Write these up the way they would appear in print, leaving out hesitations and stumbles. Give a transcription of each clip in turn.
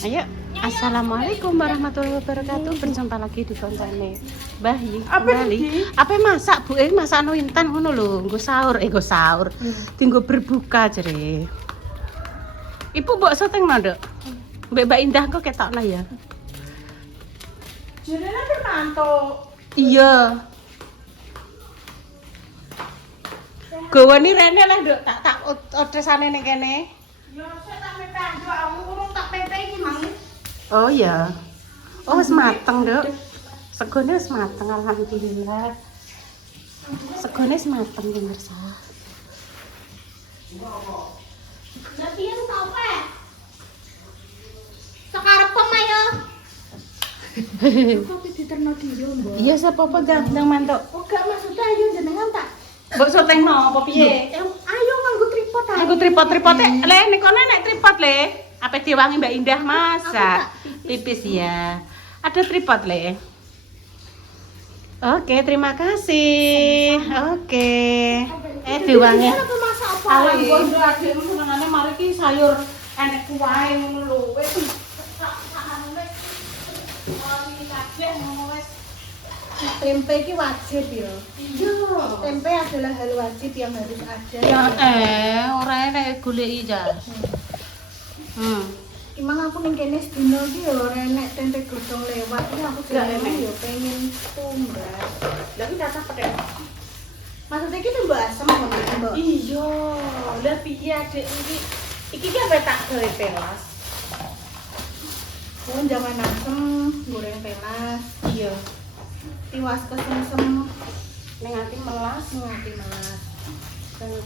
Ayo, assalamualaikum warahmatullahi wabarakatuh. Berjumpa lagi di koncone Bayi kembali. Apa masak bu? Masak no intan ngono lho. Nggo sahur, nggo sahur. Tinggo berbuka jere. Ibu mbok soteng mandek. Mbak Indah kok ketokno ya. Jenenge permanto. Iya. Gawani rene lah nduk, tak otresane ning kene. Ya saya tak mepeh yo aku urung tak mepeh iki mang. Oh iya. Oh wis mateng, Nduk. Segone wis mateng alhamdulillah. Segone wis mateng pemirsa. Lah piye tak opo? Sakarep ayo. Kok diterno dhewe, Mbok? Iya sapa-apa gandeng mantuk. Oh gak maksudnya ayo jenengan tak. Mbok sotengno apa piye? Ayo nganggo tripod ae. Nggo tripod-tripote. Le nek kono nek tripod le. Apa diwangi Mbak Indah masak? Tipis ya. Ada tripod le. Oke, terima kasih. Oke. Diwangi. Apa masak apa? Alah bondo adikmu senengane mari ki sayur enek kuwahe ngono lho. Wis sakane iki kabeh ngono wis. Tempe iki wajib ya. Iya. Tempe adalah hal wajib yang harus ada. Ya ora enek goleki ja. Emang aku ning kene sedina iki ya ora enek tempe godhong lewat. Iki aku Gak jenenge enek. ya pengen tumbas. Lah iki cacah pedhe. Maksudnya iki tumbas asem ngono iki, Mbok. Iya. Lah piye Dik iki ki apa tak gawe pelas? Oh, jangan asem, goreng pelas, Iya. tiwas kesemsem, Ning ati melas, ngati melas.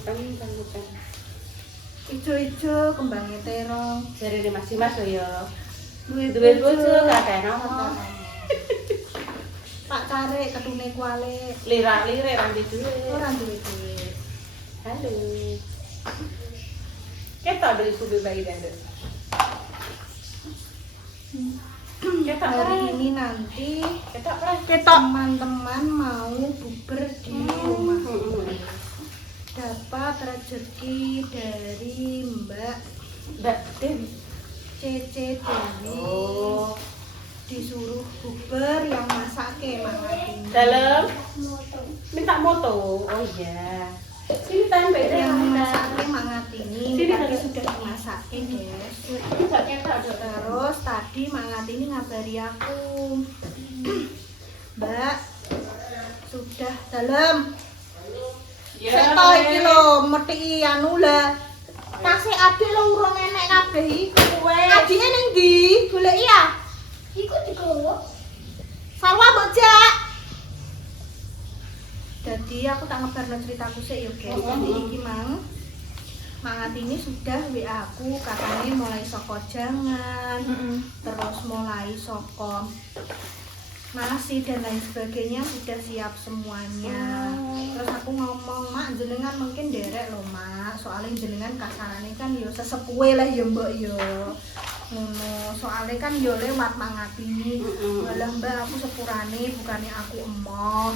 teng. Ijo-ijo kembangnya terong. Jarene Mas Dimas lho ya. Duwe Duwe bojo kakek nomor. Pak Cari ketune kuali. Lirak-lirik ra duwe. Ora duwe duit. Halo. Ketok dari subuh bayi dan Ketok Hari ini. ini nanti Ketok pernah. teman-teman mau buber di rumah. Dapat rezeki dari Mbak Mbak Dewi. Cece Dewi. Oh. Disuruh buber yang masake mangatin. Dalam minta moto. Oh iya. Sini tempe Yang yang masake mangatini Sini, tadi Dek. sudah dimasakin, guys. ketok. Terus tadi mangatini ngabari aku. Mbak, sudah dalam. Seto iki lho, methi anu lah. Tasih adik lho urung enek kabeh iki kowe. Adike ning ndi? Goleki ya? Iku digowo. Salwa bojak. Jadi aku tak ngebarno ceritaku sik yo, guys. Jadi iki mang Mangatini sudah WA aku katanya mulai soko jangan, terus mulai soko nasi dan lain sebagainya sudah siap semuanya. Terus aku ngomong, Mak jenengan mungkin derek loh Mak, soalnya jenengan kasarannya kan yo sesepuhe lah yo Mbok yo. Ngono, soalnya kan yo lewat Mangatini. Walah Mbak aku sepurane bukannya aku emoh.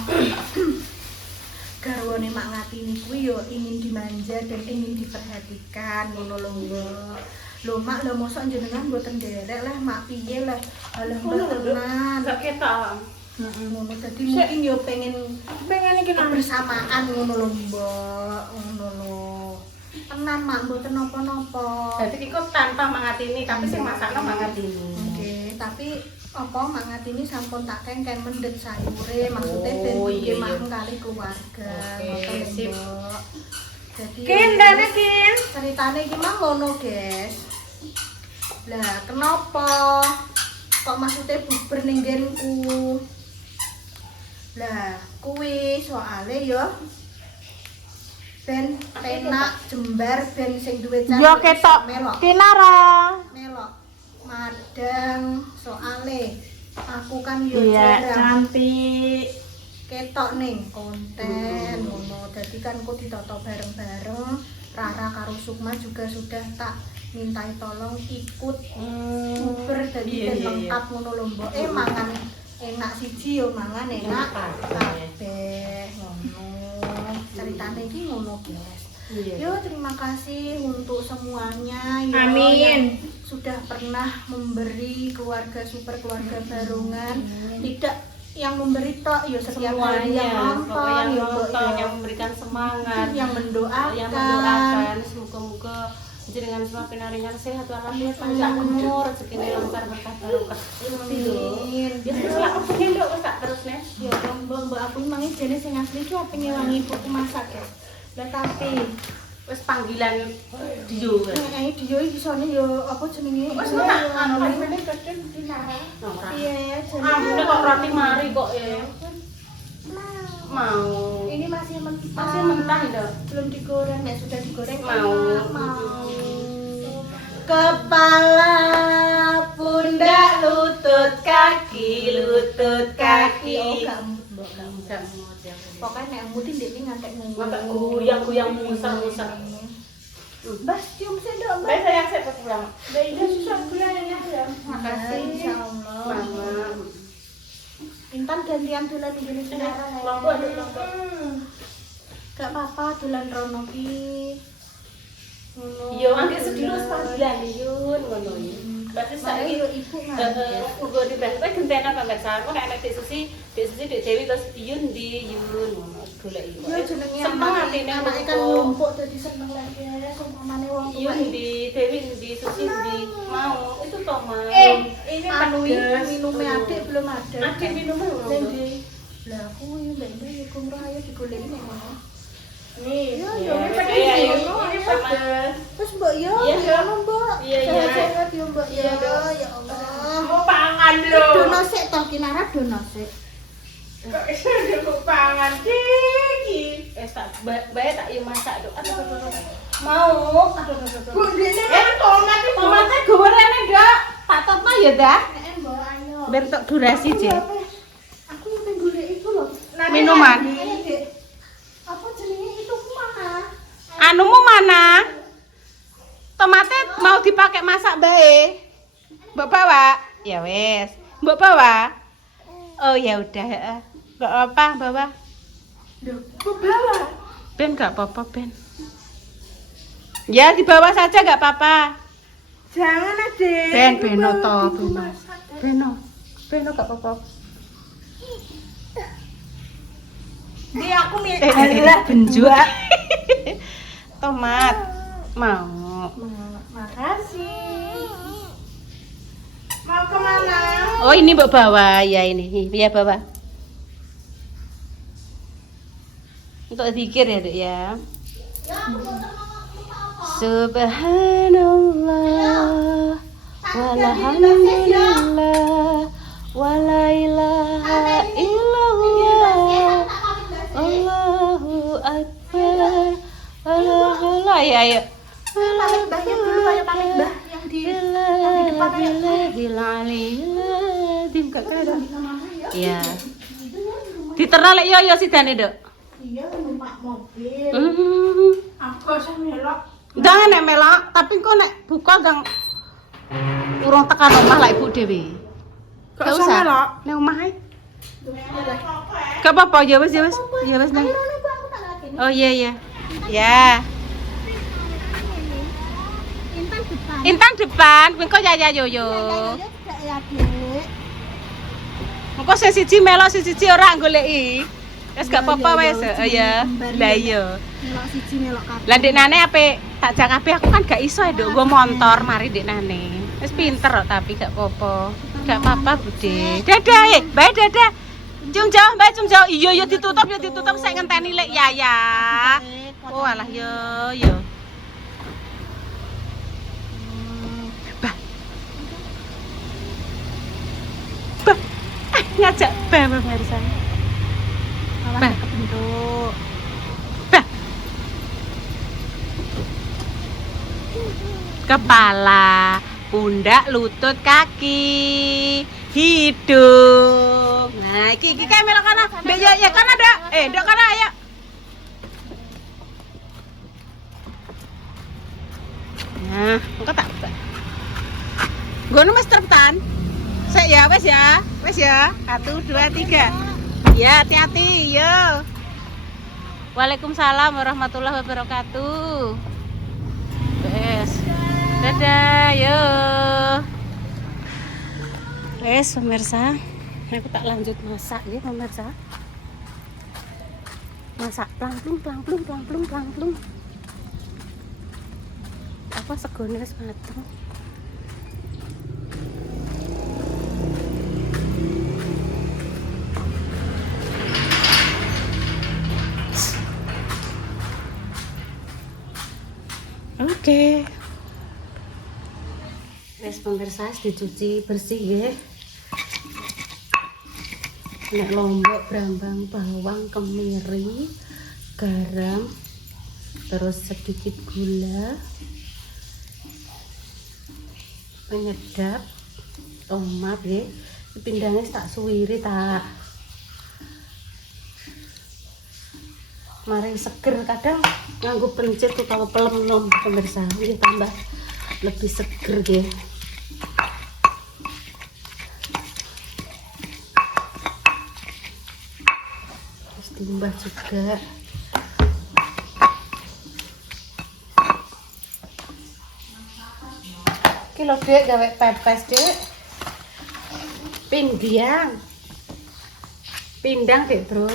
Garwane Mak Ngatini kuwi yo ingin dimanja dan ingin diperhatikan ngono lho Mbok. Lho Mak, lho mosok jenengan mboten derek lah Mak piye lah. Alah Mbak tenan. Enggak ketok. Ngono dadi mungkin yo pengen iki kebersamaan ngono lho Mbok. Ngono lho. Tenan Mak mboten napa-napa. Jadi ikut tanpa mangatini, tapi sing masakno mangatini. Oke, tapi apa Mangatini sampun tak kengken mendet sayure maksudnya ben Oh, nggih iya, iya. mang kali keluarga. Oke, Ngoten, sip. Mbok. Jadi Dana Kin. ceritane iki mang ngono, guys. Lah, kenapa kok maksudnya buber ning nggenku? Lah, kuwi soalnya yo ben penak jembar ben sing duwe cara Yo ketok melok. kinara. Melok madang soale aku kan yo Iya, jarang cantik. ketok ning konten ngono. Dadi kan aku ditata bareng-bareng. Rara karo Sukma juga sudah tak mintai tolong ikut buber dadi Iya, ben iya, iya. lengkap ngono lho Mbok. Mangan enak siji yo mangan enak kabeh ngono. Ceritane iki ngono, guys. Iya. Yo, terima kasih untuk semuanya yo, Amin. yang sudah pernah memberi keluarga super keluarga Barungan. Tidak yang memberi tok yo, setiap hari yang nonton, yang yo, nonton, yo. yang memberikan semangat, yang mendoakan, semoga-moga jenengan semua pinaringan sehat walafiat panjang umur rezekine lancar berkah barokah. Amin. Ya wis lak pengen nduk wis tak terus nih. Yo, mbak aku mangi jane sing asli ku apa ngewangi ibuku masak ya. Lah tapi Wis panggilan Dio. Dio isone yo apa jenenge? Wis tak anu meneh badan dinara. ora. Iya, Ambune kok roti mari kok ya. Mau. Ini masih mentah. Masih mentah, Nduk. Belum digoreng, ya sudah digoreng. Mau. Mau. Kepala, pundak, lutut, kaki. Oh, Kamu. Pokoknya nek mutin dek ngantek Ngantek goyang-goyang musang-musang. Bas, cium sendok, Mbak. Baik sayang saya pas pulang. Mbak Ida susah gulanya ya. Makasih. Insyaallah. Mama. Intan gantian dolan ngene sekarang. Lombok, Lombok. Gak apa-apa dolan rono ki. Yo angge sedulur panggilan yun ngono ya. Berarti saiki yo ibu ngantek. ugo di berarti gentena pemirsa. Aku nek anak Dek Susi, Dek Dewi terus Yun di Yun ngono golek iki. Yo jenenge Seneng atine anake kan numpuk dadi seneng lagi ya sumpamane wong tua. Yun di Dewi di Susi di mau itu Toma. Ini minumnya adik belum ada. Adik minumnya belum. Neng di. Lah aku yo mbak Mbak yo kumrah ayo digoleki nek ngono. Nih, Ya, ini pedes. Terus Mbak yo, Iya. ya Mbak. Iya. Sehat yo Mbak Iya, yo, Dok. ya Allah. Mau pangan lho. Dono sik toh kinara dono sik. Kok iso aku pangan iki. Tak bae tak yo masak, Dok. Aduh. Mau. Aduh. Bu dene kan tomat iki. Tomatnya goreng, Dok. Tak totno ya, Dah. Nek Mbak ayo. Bentuk durasi, Je. Aku yang golek itu loh. Minuman. Ayo, Dek. Apa jenenge itu mana? Anumu mana? Tomatnya mau dipakai masak bae. Mbok bawa? Ya wes. Mbok bawa? Oh ya udah. Enggak apa, bawa. Loh, kok bawa? Ben enggak apa-apa, Ben. Ya dibawa saja enggak apa-apa. Jangan Adek. Ben beno to, beno. Beno. Beno enggak apa-apa. Di aku Benjut. Tomat. Mau. Makasih. Mau kemana? Oh, ini Mbok bawa. Ya ini. Ya bawa. Untuk zikir ya, Dek ya. Subhanallah walhamdulillah wala ilaha illallah Allahu akbar. Allah ya ayo. Pamit mbahnya dulu, ayo pamit mbah yang di depan ayo. Ya. Diterna lek yo sidane, Dok. Iya, numpak mobil. Aku usah melok. Jangan nek melok, tapi kok nek buka gang urung tekan omah lah Ibu Dewi. Gak usah melok. Nek omah ae. Gak apa-apa, ya wis Neng. Oh iya iya. Ya. Intan depan. Intan depan, engko ya yo yo. Ya, Dek. Engko sing siji melok, sing siji ora goleki. Wis gak apa-apa wis. Oh ya. Lah iya. Melok siji melok kabeh. Lah Dek Nane ape tak jak kabeh aku kan gak iso Nduk, nggo motor mari Dek Nane. Wis pinter kok tapi gak apa-apa. Gak apa-apa Bude. Dadah, bye dadah. Cung jauh, bye cung jauh. Iya ya ditutup saya ngenteni lek ya. Oh alah yo. Bah. Ngajak barusan. Bah. Kebentuk. Bah. Kepala, pundak, lutut, kaki, hidung. Nah, iki kae melok kana. Mbak ya kana, Dak. Dok kana ayo. Nah, engko tak. Ngono Mas Tertan. Sik ya, wes ya. Wes ya. 1 2 3. Ya, hati-hati, yo. Waalaikumsalam warahmatullahi wabarakatuh. Wes. Dadah, yo. Wes pemirsa, aku tak lanjut masak ya pemirsa. Masak plang-plung. Apa segone wis mateng. Oke. Wes pemirsa dicuci bersih ya. Nek lombok, brambang, bawang, kemiri, garam, terus sedikit gula, penyedap, tomat ya. Pindahnya tak suwiri tak. Mari seger, kadang nganggo pencet utawa pelem nom pemirsa, ini tambah lebih seger ya. Timbah juga kilo dek gawe pepes dek pindang dek bro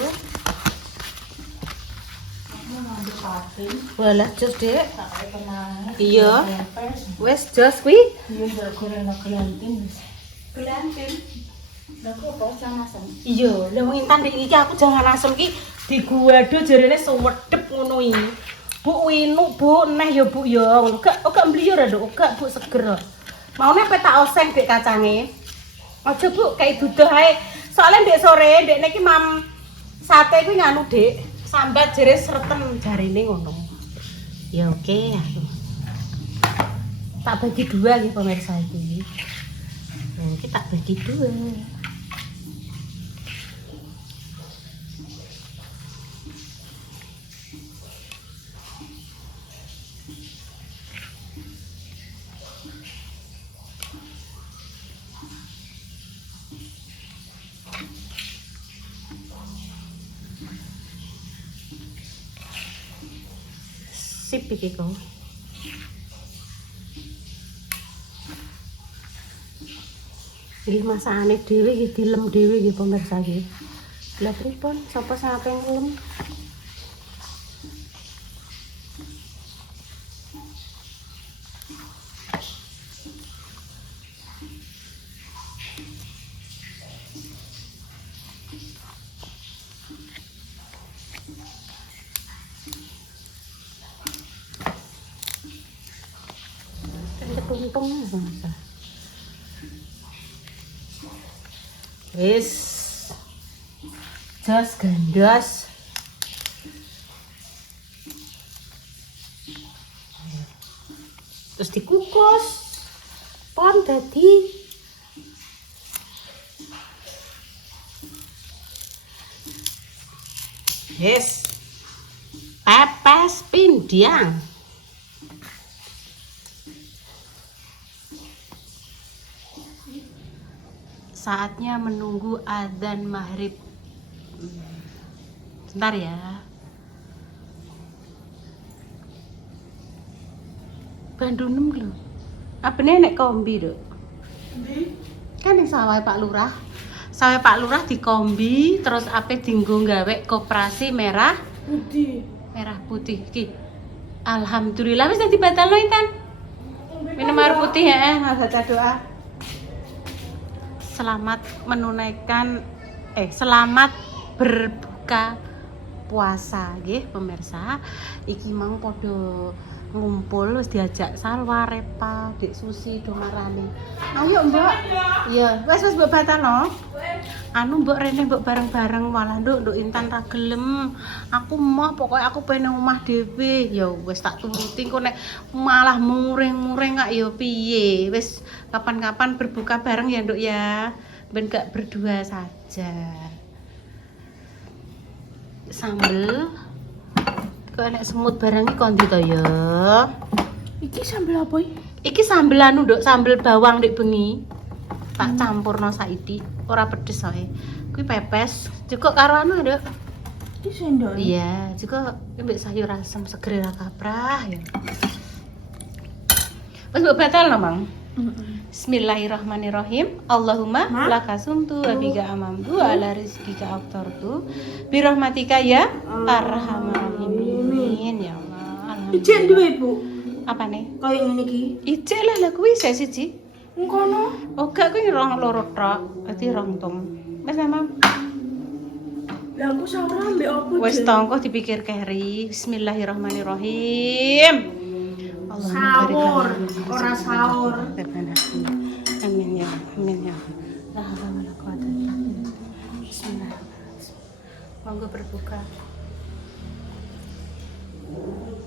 walah jos dek iya wes jos kuwi gelantin aku apa sama asem. Iya, lha wong intan iki aku jangan asem ki diguwado jarene sewedep ngono iki. Bu winu, Bu, neh ya Bu ya. Ngono gak mbliyo ra, Nduk. Gak Bu seger. Maune pe tak oseng dek kacange. Aja Bu, kayak duduh ae. Soale ndek sore, ndek niki mam sate kuwi nganu, Dek. Sambat jere sreten jarine ngono. Ya oke aku. Tak bagi dua nggih pemirsa iki. Iki tak bagi dua. Sip iki kok. Nggih masakane dhewe nggih dilem dhewe nggih pemirsa nggih. Lha pripun sapa sing ape ngelem? Tumpeng pemirsa. Wis jos gandos terus dikukus pon dadi wis pepes pindang. Saatnya menunggu adzan maghrib. Sebentar ya. Bandung lho. Apane nek kombi, Duk? Kan ning sawah Pak Lurah. Sawah Pak Lurah dikombi terus ape dienggo gawe koperasi merah putih. Merah putih iki. Alhamdulillah wis dadi batalno Intan. Minum air putih ya, baca doa. Selamat menunaikan selamat berbuka puasa nggih pemirsa. Iki mang podo ngumpul wis diajak Salwa, Repa, Dek Susi do marani. Ayo Mbak. Iya, wis Mbok batalno. Anu Mbok rene Mbok bareng-bareng walah Nduk Intan ra gelem. Aku mau pokoknya aku pengen nang omah dhewe. Ya wis tak turuti kok nek malah muring-muring kak ya piye. Wis kapan-kapan berbuka bareng ya Nduk ya. Ben gak berdua saja. Sambel kok nek semut barang iki kondi to ya. Iki sambel apa iki? Iki sambel anu Nduk, sambel bawang nek bengi. Tak campurno saiki, ora pedes wae. Kuwi pepes, cukup karo anu Nduk. Iki sendok. Iya, juga mbek sayur asem seger ra kaprah ya. Wes mbok batal no, Mang. Bismillahirrahmanirrahim. Allahumma lakasumtu wa bika amamtu wa ala rizqika aftartu bi rahmatika ya arhamar rahimin ya Allah. Ijek duwe, Bu. Apa nih? Kayak ngene iki. Ijek lah kuwi saya siji. Ngono. Oh gak kuwi rong loro tok. Dadi rong tom. Wes Mam. Lah aku salah ambek opo? Wes tongko dipikir keri. Bismillahirrahmanirrahim. Sahur, ora sahur. Amin ya, amin ya. La haula wala quwata illa billah. Bismillahirrahmanirrahim. Monggo berbuka.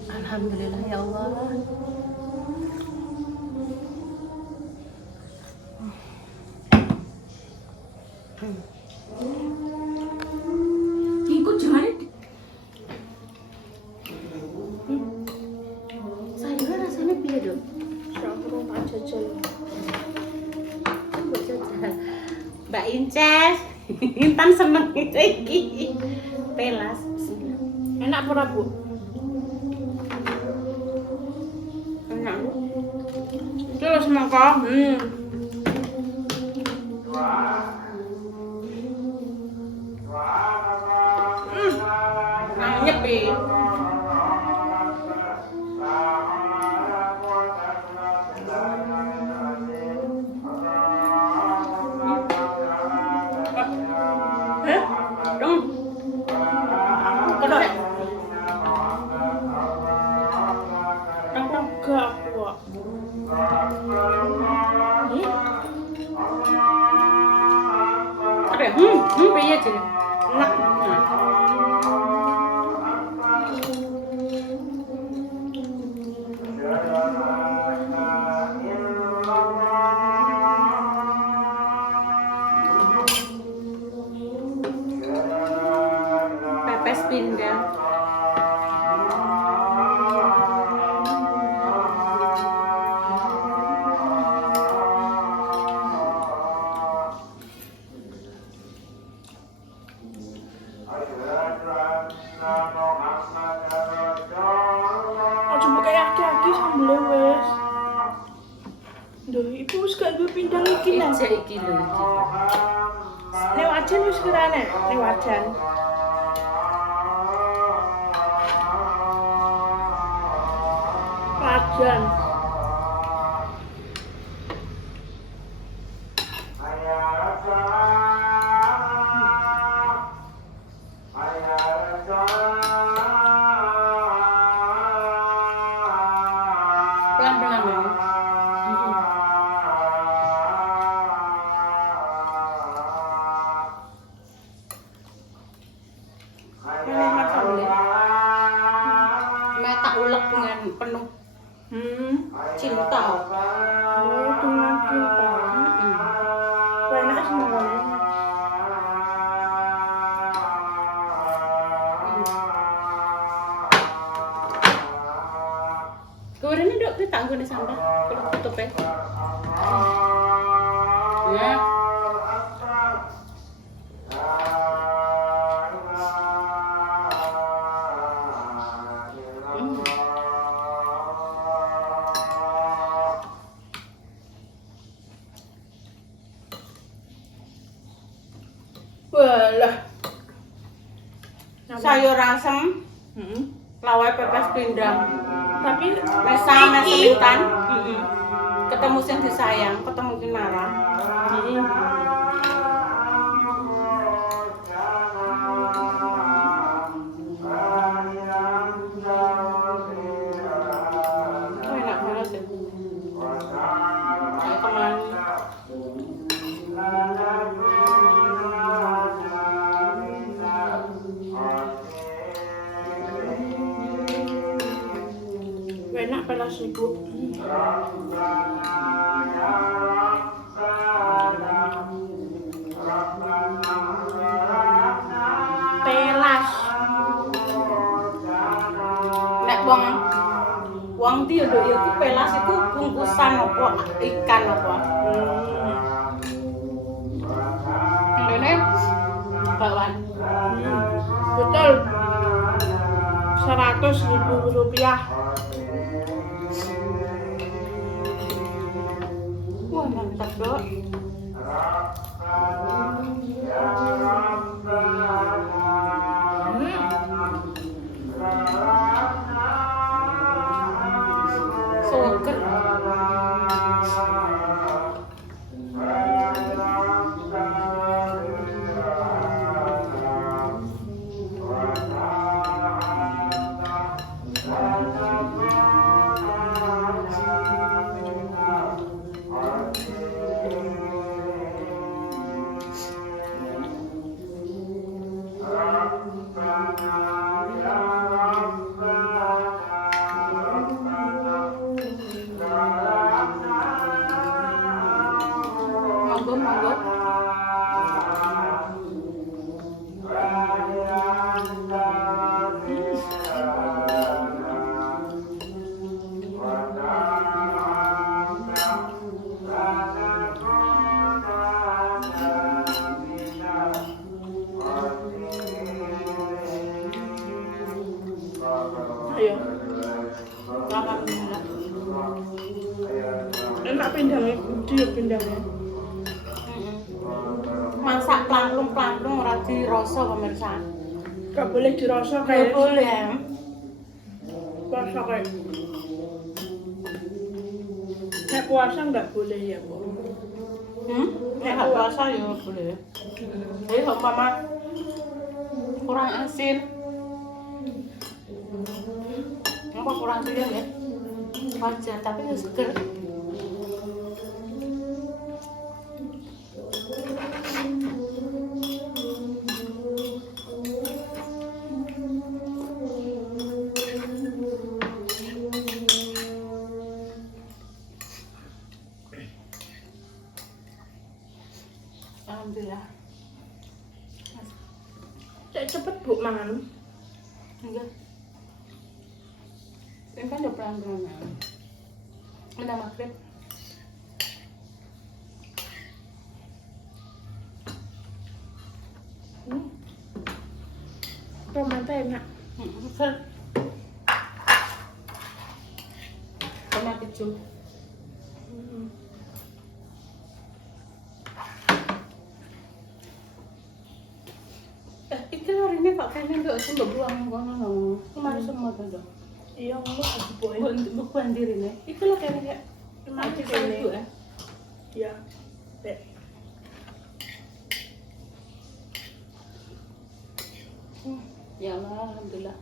Alhamdulillah ya Allah. Iku jane Sayurnya rasanya piye, Dok? sakur tak jajal. Mbak Inces, Intan seneng itu iki. Pelas. Bismillah. Enak apa ora, Bu? Enak, Bu. Itu lho semangka. Anyep iki. Dong. Kodok. Enggak aku. Ada, piye jenenge? Enak. Pepes pindang. Aja mbok aki-aki sambel wis. Duh, ibu wis gak duwe pindang iki nang. Ijek iki lho iki. Nek wajan wis kerane, nek wajan. Wajan. Pelan-pelan ya. Mana makan boleh? Mek tak ulek dengan penuh cinta. Oh, dengan cinta. Enak semuanya. Kemudian ini dok, kita tak guna sampah. Kalau tutup ya. Ya. Walah. Sayur asem, lawai pepes pindang. Tapi Mesa meselitan. Ketemu sing disayang, ketemu kinara. Oh, enak banget ya. Kayak kemarin. enak pelas ibu. Pelas. Nek wong ndi yo iku pelas iku bungkusan apa ikan apa. Ini bakwan. Betul. rupiah. Wah, mantap, Dok. Soker. Monggo, monggo. Ayo. Alhamdulillah. Enak pindangnya, dia pindangnya. Masak plangklung-plangklung ora dirasa pemirsa. Gak boleh dirasa Nggak kayak boleh. puasa kayak. Nek puasa nggak boleh ya, Bu. Nek gak puasa ya boleh. Jadi umpama kurang asin. Apa kurang asin ya? Wajar, tapi ya seger. Alhamdulillah. Cepet Bu mangan. Enggak. Ini kan udah pelan-pelan. Udah maghrib. Tomatnya enak. Ser. Tomat hijau. Iki hari ini Pak Kevin tuh aku mbak buang kono no. Kemarin semua tuh dong. Iya, enggak Bu. Mbak buang diri nih. Iki lo kayak kayak Mati kayak kene. itu ya. Iya. Dek. Ya Allah, alhamdulillah.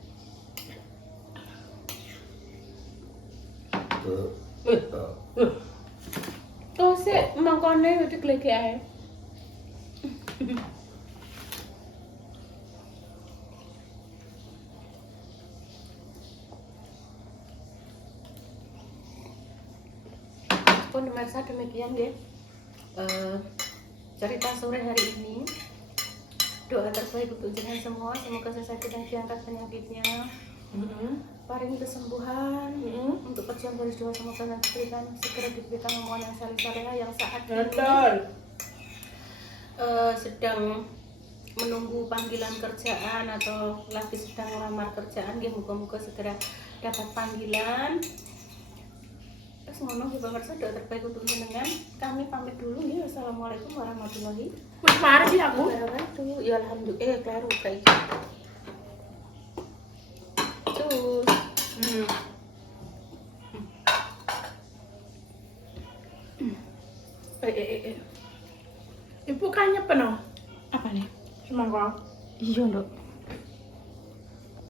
Oh sih, mangkone itu kleki aja. Pun pemirsa demikian ya cerita sore hari ini. Doa terbaik untuk jenengan semua, semoga sakit dan diangkat penyakitnya, paring kesembuhan, untuk pejuang garis doa semoga nanti segera diberikan omongan yang saleh-saleh yang saat ini sedang menunggu panggilan kerjaan atau lagi sedang melamar kerjaan, moga-moga segera dapat panggilan. Terus ngono ya pemirsa, doa terbaik untuk jenengan. Kami pamit dulu ya. Assalamualaikum warahmatullahi Wis mari sih aku. wabarakatuh. Ya alhamdulillah, claro kayak terus. Ibu kan nyepen no? Apa nih? Semangka. Iya, Dok.